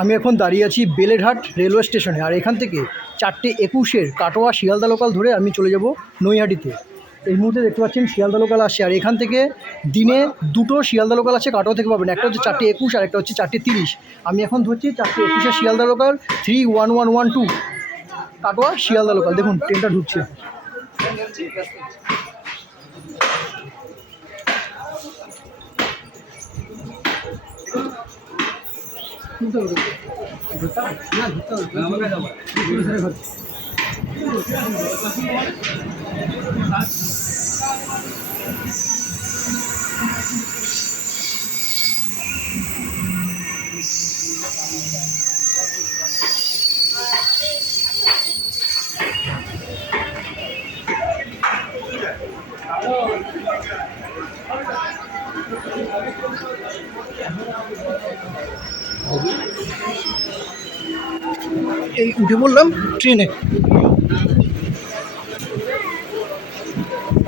আমি এখন দাঁড়িয়ে আছি বেলেঘাট রেলওয়ে স্টেশনে। আর এখান থেকে 4:21-এর কাটোয়া শিয়ালদা লোকাল ধরে আমি চলে যাব নৈহাটিতে। এই মুহূর্তে দেখতে পাচ্ছেন শিয়ালদা লোকাল আসছে। আর এখান থেকে দিনে দুটো শিয়ালদা লোকাল আছে, কাটোয়া থেকে পাবেন। একটা হচ্ছে 4:21 আর একটা হচ্ছে 4:30। আমি এখন ধরছি 4:21-এর শিয়ালদা লোকাল 31112 কাটোয়া শিয়ালদা লোকাল। দেখুন ট্রেনটা ঢুকছে। এই উঠে পড়লাম ট্রেনে।